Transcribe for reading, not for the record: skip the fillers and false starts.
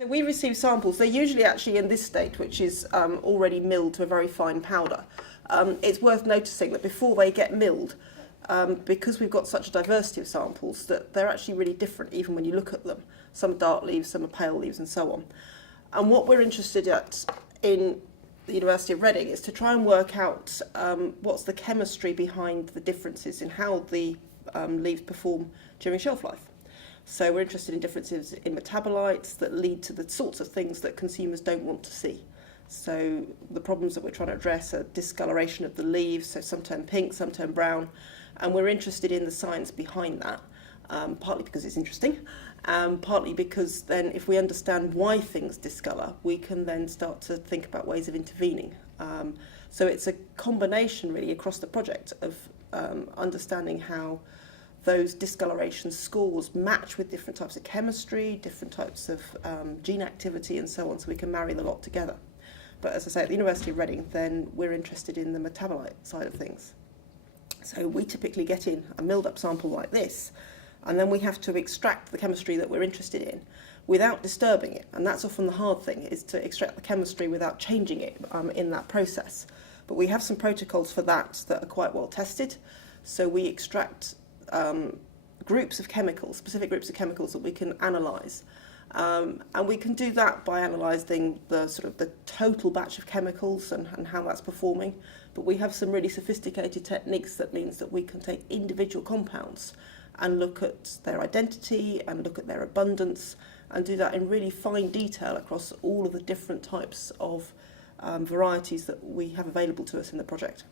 So we receive samples. They're usually actually in this state, which is already milled to a very fine powder. It's worth noticing that before they get milled, because we've got such a diversity of samples, that they're actually really different even when you look at them. Some are dark leaves, some are pale leaves, and so on. And what we're interested at in the University of Reading is to try and work out what's the chemistry behind the differences in how the leaves perform during shelf life. So we're interested in differences in metabolites that lead to the sorts of things that consumers don't want to see. So the problems that we're trying to address are discoloration of the leaves, so some turn pink, some turn brown, and we're interested in the science behind that, partly because it's interesting, partly because then if we understand why things discolour, we can then start to think about ways of intervening. So it's a combination really across the project of understanding how those discoloration scores match with different types of chemistry, different types of gene activity and so on, so we can marry the lot together. But as I say, at the University of Reading, then we're interested in the metabolite side of things. So we typically get in a milled up sample like this, and then we have to extract the chemistry that we're interested in without disturbing it. And that's often the hard thing, is to extract the chemistry without changing it in that process. But we have some protocols for that are quite well tested. So we extract groups of chemicals, specific groups of chemicals that we can analyse. And we can do that by analysing the total batch of chemicals and how that's performing. But we have some really sophisticated techniques that means that we can take individual compounds and look at their identity and look at their abundance and do that in really fine detail across all of the different types of varieties that we have available to us in the project.